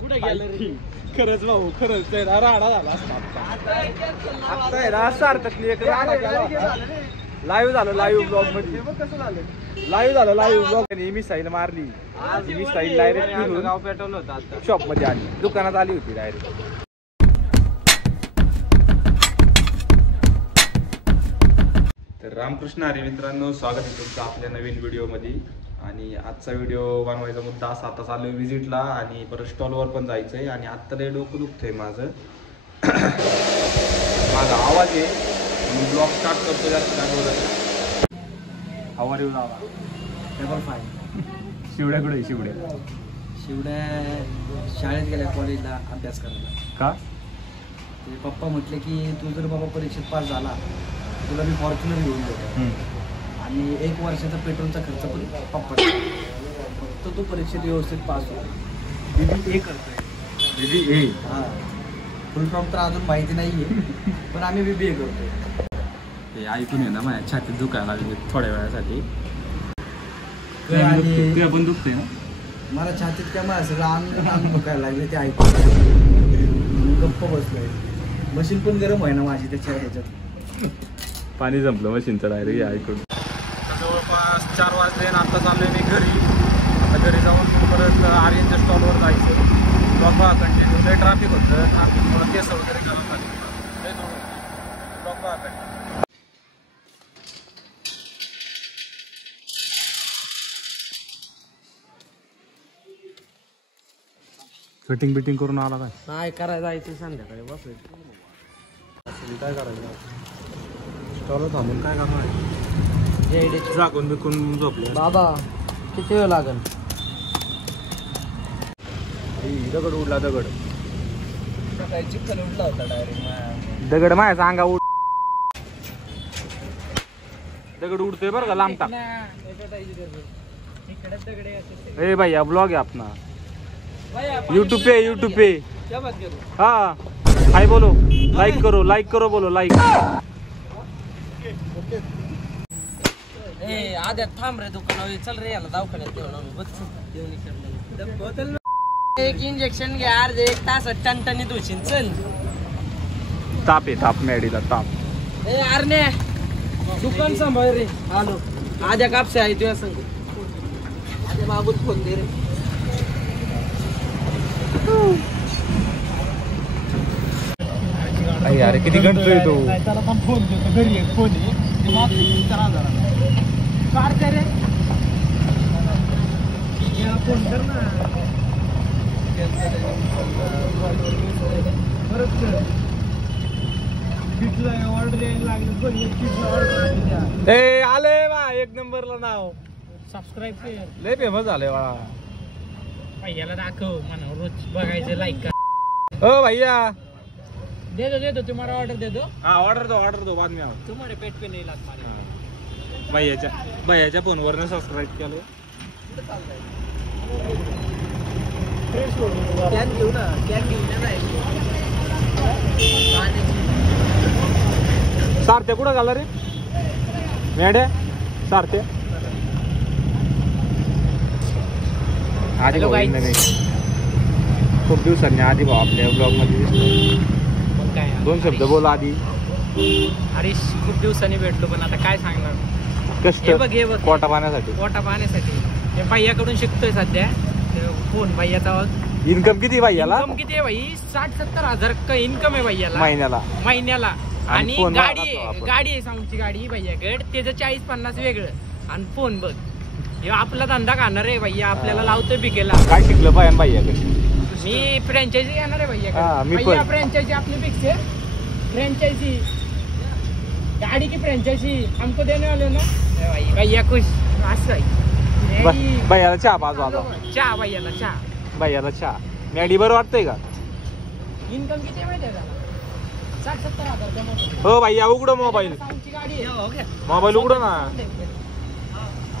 कुठे गेलं रे? खरंच भाऊ खरंच राडा झाला आता सार्थक लाईव्ह झालं लाईव्ह ब्लॉग मध्ये लाईव्ह झालं लाईव्ह ब्लॉग मिसाईल मारली मिसाईल डायरेक्ट गाव पेटवलं होतं शॉप मध्ये आली दुकानात आली होती डायरेक्ट. तर रामकृष्ण हरी मित्रांनो, स्वागत आहे तुमचं आपल्या नवीन व्हिडिओमध्ये. आणि आजचा व्हिडिओ बनवायचा मुद्दा असा, आता चालू आहे विजिटला आणि परत स्टॉलवर पण जायचं आहे. आणि आत्ता लय डोकं दुखतंय माझं माझा आवाज आहे, मी ब्लॉग स्टार्ट करतो जास्त काय बोलत. आवाज येऊ लावा टेबल फाय. शिवड्या कुठे शिवड्या शाळेत गेल्या कॉलेजला अभ्यास करायला. का ते पप्पा म्हटले की तू जर बाबा परीक्षेत पास झाला तुला मी फॉर्च्युनर घेऊन देतो आणि 1 वर्षाचा पेट्रोलचा खर्च पण पप्पा फक्त तू परीक्षेत व्यवस्थित पास हो. BBA करतोय. BBA हां, फुल फॉर्म तर अजून माहिती नाही आहे पण आम्ही BBA करतोय. ते ऐकून आहे ना माझ्या छातीत दुखायला लागले थोड्या वेळासाठी. तुला पण दुखते ना? मला छातीत काय माझं सगळं अंग दुखायला लागले ते ऐकून गप्प बसलोय. मशीन पण गरम आहे ना माझी त्याच्या ह्याच्यात. पाणी संपलं मशीनचं डायरेक्ट ऐकून. जवळपास 4 वाजले आणि आता चाललोय मी घरी. आता घरी जाऊन परत आर्यनच्या स्टॉलवर जायचं. ब्लॉग बघा कंटिन्यू. लय ट्रॅफिक होतं, ट्रॅफिकमुळे केस वगैरे करावं लागलं. लय दूर ब्लॉग बघा कंटिन्यू. फिटिंग बिटिंग करून आला काय? नाही करायला जायचं संध्याकाळी बसायचं. काय करायचं स्टॉलवर थांबून काय करणार आहे? झाकून बिकून झोपले. दादा किती वेळ लागेल? दगड उडला दगड. सकाळी चिखल उडला होता डायरेक्ट. दगड माझ्या सांगा उड दगड उडतोय बरं का लांब टाक. ए भैया ब्लॉग है अपना यूट्यूब पे हाँ हाय बोलो लाइक करो बोलो लाइक. ए आद्या थांब रे दुकानावर चल रे याला दवाखान्यात देऊन एक इंजेक्शन घ्या अर्धे 1 तास टणटणीत होशील. चल ताप आहे ताप मॅडीला ताप. ए आरने दुकान सांभाळ रे. आलो आद्या कापसे आहे तुझ्या संग. आद्या बाबूत फोन दे रे. अरे किती गणतोय तो. त्याला पण फोन देतो घरी एक फोन आहे रे. फोन कर ना परत ऑर्डर यायला लागलं. ए आले बा 1 नंबरला नाव. सबस्क्राईब कर. लय फेमस झाले बाळा. भैयाला दाखव म्हणा रोज बघायचं लाईक कर. ओ भैया दे दो तुम्हाला ऑर्डर दे दो. हाँ ऑर्डर दो बाद में आओ. तुम्हारे पेट पे नहीं लात मारे. भैयाच्या फोनवरनं सबस्क्राईब केलं. कॅन घेऊ ना सारथ्या कुठं घाला रे मॅड्या सारथ्या आधी खूप दिवसांनी आधी भाऊ आपल्या ब्लॉग मध्ये दिसतो. 2 शब्द बोला आधी. अरे खूप दिवसांनी भेटलो पण आता काय सांगणार. कष्ट पोटा पाण्यासाठी ते भैयाकडून शिकतोय सध्या. फोन भैयाचा इन्कम किती भैयाला? इन्कम किती आहे भाई? 60-70 हजार इन्कम आहे भैयाला महिन्याला. आणि गाडी आहे साऊंडची गाडी भैयाकडे. त्याचं 40-50 वेगळं आणि फोन बघ. हे आपला धंदा खाणार आहे भैया. आपल्याला लावतोय पिकेला. काय शिकलं पाहिजे भैयाकडे? मी फ्रँचायझी घेणार आहे भैया. फ्रँचायझी आपली फिक्स आहे. फ्रँचायझी गाड़ी की फ्रँचायझी हमको देने वाले ना भैया खुश. असं भैयाला चहा पाच वाजता. चहा भैयाला चहा मॅडी बरं वाटतंय का? इन्कम किती आहे माहिती आहे का? 60-70 हजार. हो भैया उघडो मोबाईल. मोबाईल उघडो ना.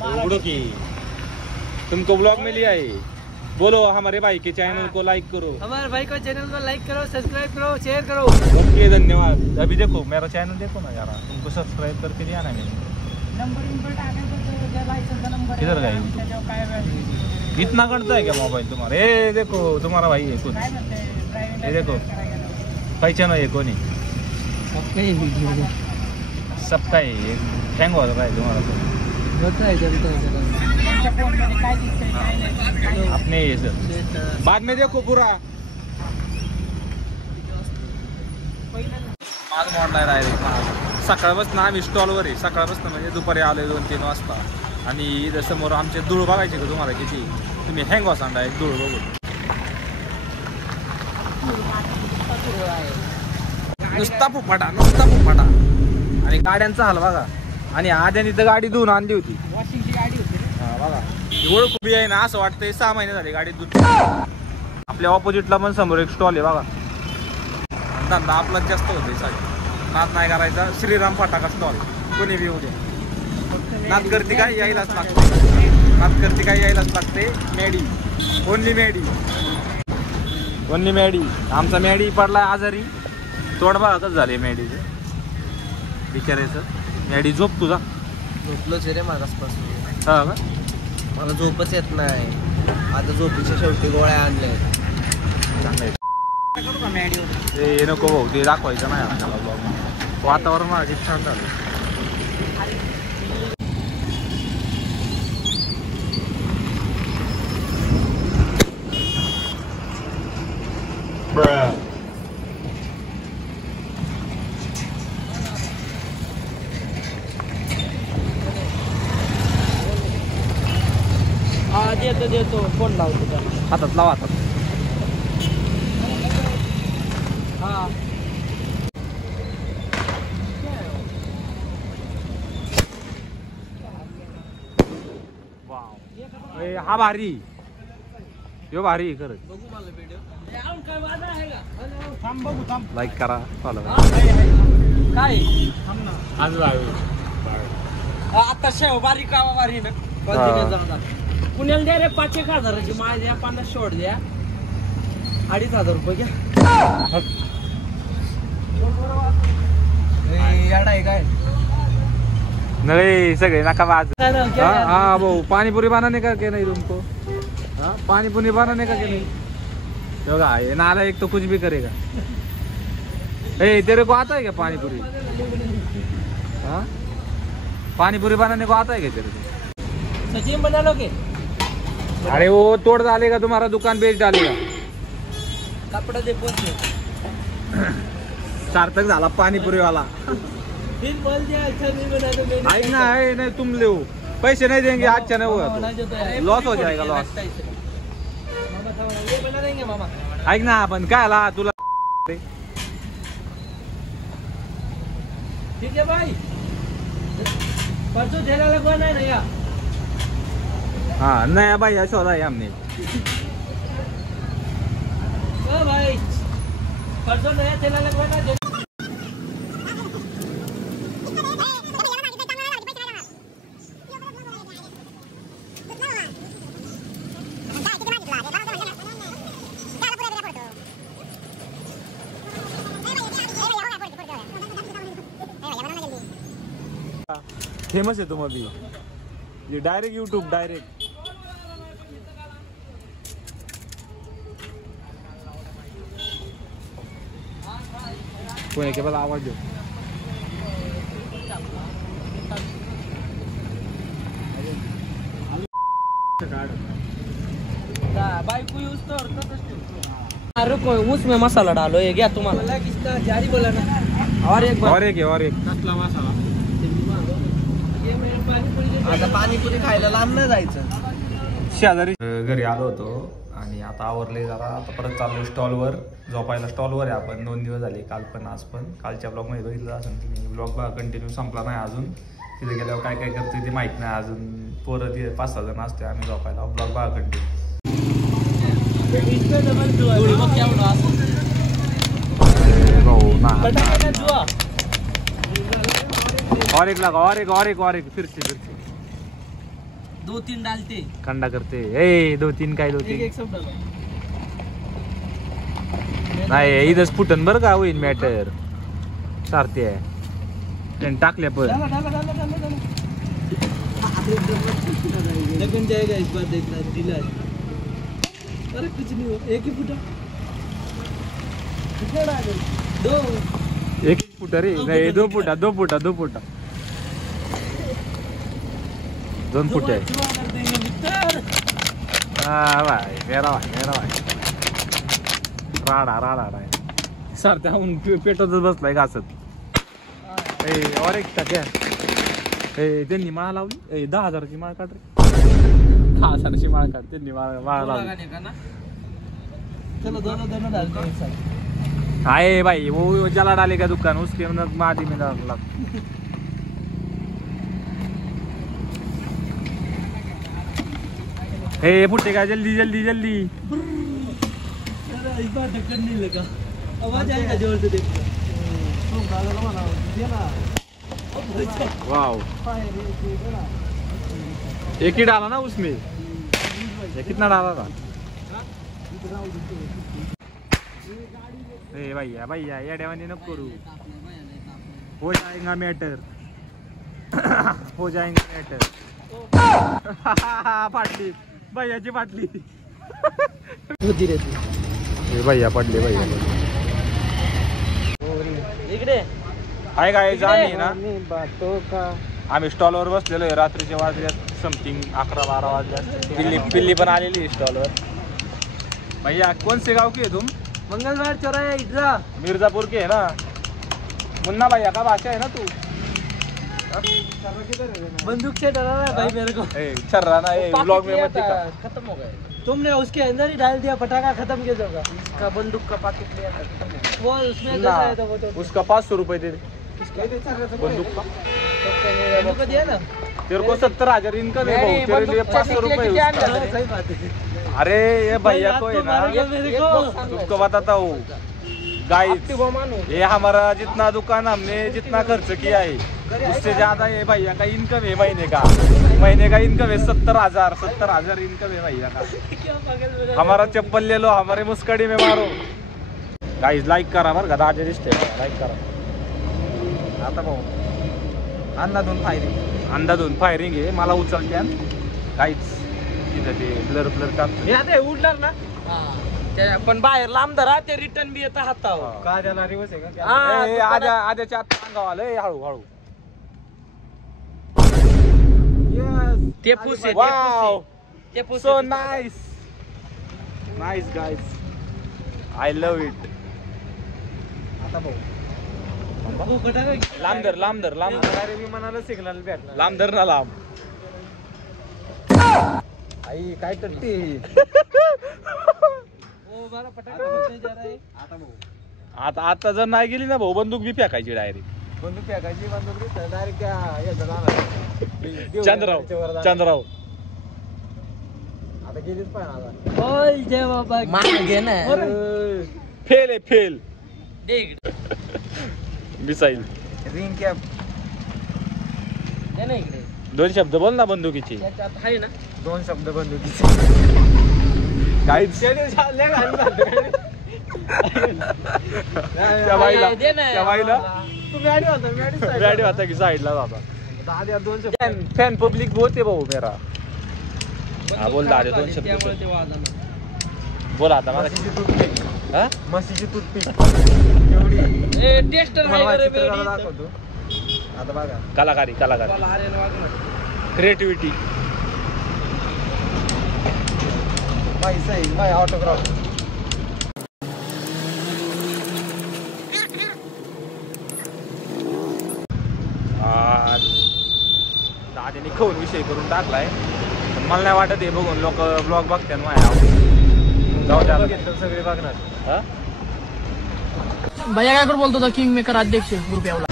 उघडो की तुमको ब्लॉग में लिया है. बोलो हमारे भाई के चैनल को लाइक करो. हमारे भाई को चैनल को लाइक करो, सब्सक्राइब करो, शेयर करो. ओके धन्यवाद. अभी देखो मेरा चैनल देखो ना यार. तुमको सब्सक्राइब करके दिया ना मैंने. नंबर किधर गए? इतना करता है क्या मोबाइल तुम्हारा? ये देखो तुम्हारा भाई है कौन, ये देखो पहचानो ये कौन है? सबका है ये, हैंग हो रहा है तुम्हारा तो अपने ये सर बाद में देखो पूरा माल मोडलाय डायरेक्ट सकाळपासून आम्ही स्टॉलवर आहे. सकाळपासून म्हणजे दुपारी आलोय 2-3 वाजता. आणि इथं समोर आमचे धूळ बघायचे का तुम्हाला किती? तुम्ही हँग वासा डायरेक्ट धूळ बघू. नुसता फुफाटा नुसता फुफाटा. आणि गाड्यांचा हाल बघा. आणि आद्याने तर गाडी धुवून आणली होती, वॉशिंगची गाडी होती. हा बघा ओळख उभी आहे ना, असं वाटतंय 6 महिने झाले गाडी धुत. आपल्या ऑपोजिटला पण समोर एक स्टॉल आहे बघा. धंदा आपलाच जास्त होते साडी. नाद नाही करायचा. श्रीराम फटाका स्टॉल कोणी बी येऊ दे. नाद करते काय यायलाच लागते. नाद करते काय यायलाच लागते. Maddy only Maddy only Maddy. आमचा मॅडी पडलाय आजारी. तोड बघा कसं झाले मॅडीचं बिचारायचं. मॅडी झोप तुझा. झोपलोच रे मागासपासून. हा का? मला झोपच येत नाही. आता झोपीच्या शेवटी गोळ्या आणल्या. ते नको भाऊ ते दाखवायचं नाही आपल्याला ब्लॉग. वातावरण माझी छान झालं. देतो फोन लावतो त्याला. हातात लावा हातात. हा हा भारी यो भारी खरंच. बघू मला व्हिडिओ. थांब बघू थांब. लाईक करा फॉलो करा. काय आज आता शेव बारीक कावा बारी ना. पुण्याला द्या रे 5,000ची माळ द्या. 50 शॉट द्या. 2,500 रुपये घ्या. काय नहीं सगळे नका बाज. हाँ भाऊ पानीपुरी बनाने का क्या नहीं तुमको? हाँ पानीपुरी बनाने का क्या नहीं? होगा ये नाला एक तो कुछ भी करेगा. ए तेरे को आता है क्या पानीपुरी? हाँ पानीपुरी बनाने को आता है क्या तेरे को? सचिन बना लोगे? अरे वो तोड़ डालेगा तुम्हारा दुकान बेच डालेगा. कपड़ा दे पोच. सार्थक झाला पानीपुरी वाला. फिर बोल दिया अच्छा नहीं बना तो मैंने. ऐक ना है नहीं तुम ले पैसे नहीं देंगे अच्छा नहीं होगा तो लॉस हो जाएगा लॉस. मामा ये बना देंगे मामा. ऐक ना आपण काय आला तुला. ठीक है भाई. परसों ठेला लगवाना है ना यार. हाँ नया भाई ऐसा हो रहा है हमने. ओ भाई परसों नया ठेला लगवाना है. फेमस है तुम अभी ये डायरेक्ट यूट्यूब डायरेक्ट. कोणी के बाद आवाज दो. बाइक यूज तो रुको उसमें मसाला डालो. ये क्या तुम्हारा किसका जारी बोला ना. और एक नसला मसाला. आता पाणीपुरी खायला लांब नाही जायचं. शेजारी घरी आलो होतो आणि आता आवरले जरा. आता परत चाललो स्टॉलवर झोपायला. स्टॉलवर आहे आपण 2 दिवस झाले. काल पण आज पण. कालच्या ब्लॉगमध्ये बघितलं असेल तुम्ही. ब्लॉग बघा कंटिन्यू संपला नाही अजून. तिथे गेल्यावर काय काय करते ते माहित नाही अजून. पोरं तिथे 5-6 जण असते आम्ही झोपायला. ब्लॉग बघा कंटिन्यू. और एक लगा और एक फिर से 2-3 डालते. कंडा करते. ए 2-3 काय 2-3 एक सब डालो. नाही इथंच फुटन बरं का होईल मॅटर. सारते आहे त्यांनी टाकल्या पण. लगन जाएगा इस बार देखना. दिला अरे कुछ नहीं हो, एक ही फुटा कितना डाल दो एक फुटा रे नाही 2 फुटा 2 फुटा 2 फुटा 2 फुटे आहे भाई मेरा भाई राडा आहे सर त्याहून पेटवतच बसलाय घासत और एक टाक्या त्यांनी माळ लावली 10,000ची माळ काढ रे 10,000ची माळ काढ त्यांनी माळ लावली चलो दोनों डाल दो एक साथ हाय भाई वो जला डालेगा दुकान उसके अंदर मादी में डाल लग हे फुटेगा जल्दी इस बार ढक्कन नहीं लगा आवाज आएगा जोर से देखो वाओ एक ही डाला ना उसमें ये कितना डाला था भैया या डेवानी नको करू हो जाएगा मैटर फाटली भैयाची फाटली होती रहती भैया पडले इकडे हाय काय आम्ही ना बातों का आम्ही स्टॉलवर बसलेलो आहे रात्रीच्या वाजल्यात समथिंग 11-12 वाजल्यात पिल्ली पण आलेली आहे स्टॉलवर भैया कौन से गाव की है तुम मंगलवार चौराहा इधर मिर्जापुर के है ना मुन्ना भैया का भाषा है ना तू बंदूक से डरा रहा है भाई मेरे को छर्रा ना ये व्लॉग में मत दिखा खत्म हो गए तुमने उसके अंदर ही डाल दिया पटाखा खत्म किया जाएगा इसका बंदूक का पैकेट लिया था वो उसमें कैसा आया था वो तो उसका 500 रुपए दे दे बंदूक का बंदूक का दिया ना तेरे को 70,000 इनकम है बहु तेरे लिए 500 रुपए सही बात है अरे ये भैया को है ना तुमको बताता हूँ गाइस ये हमारा जितना दुकान हमने जितना खर्च किया है उससे ज्यादा ये भैया का इनकम है महीने का इनकम है 70,000 इनकम है भैया का हमारा चप्पल ले लो हमारे मुस्कड़ी में मारो गाइस लाइक करा बरं का दादा दिसते लाइक करा आता भाऊ अंदाधून फायरिंग आहे मला उचलते गाइस तिथं ते ब्लर टाकतो उडणार ना पण बाहेर लांब धरा ते रिटर्न बी येतं हातावर का त्याला रिवर्स आहे का आद्याच्या आत अंगाव आलं हळू ते पुसे वाव ते पुसे so nice guys I love it आता भाऊ लांब धर अरे मी म्हणाला सिग्नल भेटला लांब धर ना लांब आई काय करते मला पटाका भेटले जा रहा है आता जर नाही गेली ना भाऊ बंदूक बी फेकायची डायरेक्ट चंद्रराव आता गेलीच पाहिजे ओय जय बाबा घे ना फेल दे मिसाईल रिंग कॅप दे ना इकडे 2 शब्द बोल ना बंदुकीची त्याच्यात आहे ना 2 शब्द बंदुकीचे काहीच त्या बाईला तुम्ही होता की साईडला बाबा फॅन पब्लिक बहुत आहे भाऊ मेरा हा बोल दादा 2 शब्द बोल आता मला मशीची टूथपिक एवढी टेस्टर दाखवतो आता बघा कलाकारी क्रिएटिव्हिटी भाई ऑटोग्राफ दादाने खाऊन विषय करून टाकलाय पण मला नाही वाटत हे बघून लोक ब्लॉग बघतात जाऊ द्या सगळे बघणार भैया काय करून बोलतो किंग मेकर अध्यक्ष रुपयाला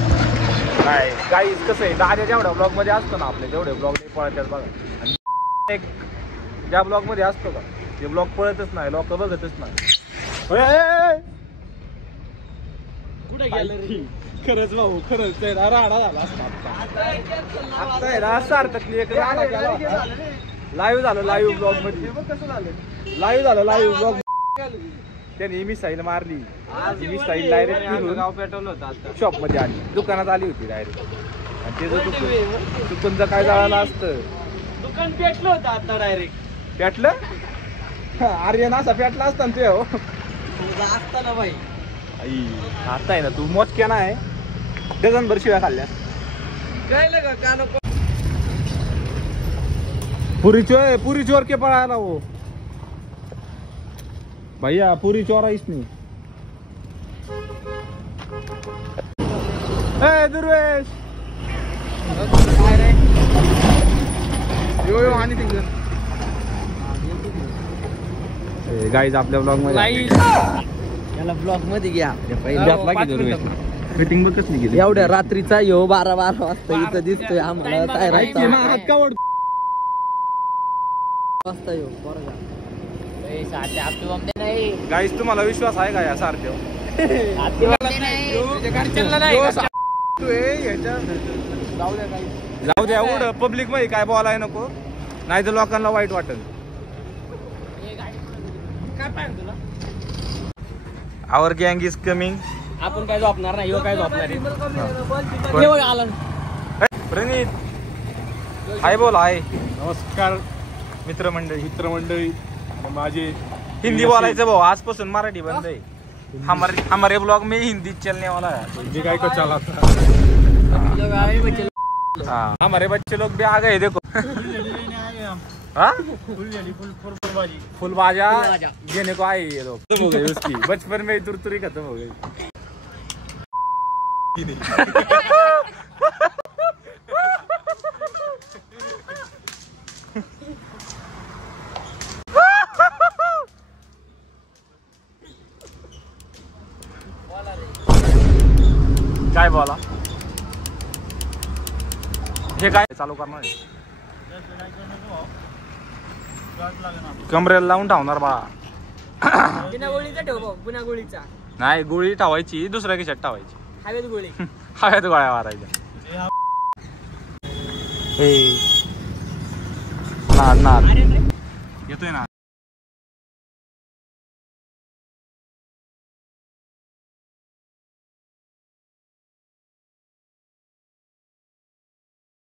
काय गाईस कसं आहे दादा जेवढ्या ब्लॉग मध्ये असतो ना आपले जेवढे ब्लॉग नाही पळतात बघा आणि एक ज्या ब्लॉग मध्ये असतो का ते ब्लॉग पळतच नाही लोक बघतच नाही कुठे गेलं खरंच भाऊ खरंच राडा झाला असता आता सार्थक लाईव्ह झालं लाईव्ह ब्लॉग मध्ये कसं झालं लाईव्ह ब्लॉग त्याने मिसाईल मारली मिसाईल डायरेक्ट गाव पेटवलं होतं शॉप मध्ये आली दुकानात आली होती डायरेक्ट आणि ते चुकून जर काय झालं असतं दुकान पेटलं होतं आता डायरेक्ट पेटलं आर्यन असा पेटला असता ना तू असता ना बाई. आता आहे ना तू मोजक्या नाही डझनभर शिव्या खाल्ल्या कळलं का का नको. पूरी चोर के पळायला हो भैया पूरी चोरा इसने दुर्वेश यो आणि गाईज आपल्या ब्लॉग मध्ये याला ब्लॉग मध्ये घ्या. फिटिंग बघ कसली गेली एवढ्या रात्रीचा यो 12 वाजता इथं दिसतोय आम्हाला काय राहायचं वाजता यो बरोबर. गाईज तुम्हाला विश्वास आहे का या सारख्या जाऊ द्या एवढं पब्लिक मध्ये काय बोलाय नको नाही तर लोकांना वाईट वाटेल. आवर गँग इज कमिंग. आपण काय झोपणार नाही, काय झोपणार प्रणित हाय बोल हाय. नमस्कार मित्रमंडळी माझे हिंदी बोलायचं भाऊ आजपासून मराठी बंद आहे. हमारे ब्लॉग में हिंदी चलने वाला है. हिंदी काय को चलाता. हाँ हमारे बच्चे लोग भी आ गए देखो. फुल बाजा देने को आए ये लोग. खत्म हो गई उसकी बचपन में ही तुरतुरी खत्म हो गई. काय बोला हे काय चालू करणार आहे? कमरेला लावून ठेवणार बा. बिना गोळीचा ठेव भाऊ, बिना गोळीचा नाही गोळी ठेवायची दुसऱ्या खिशात ठेवायची. हवेत गोळी हव्यात गोळ्या मारायच्या. हे नाद येतोय ना.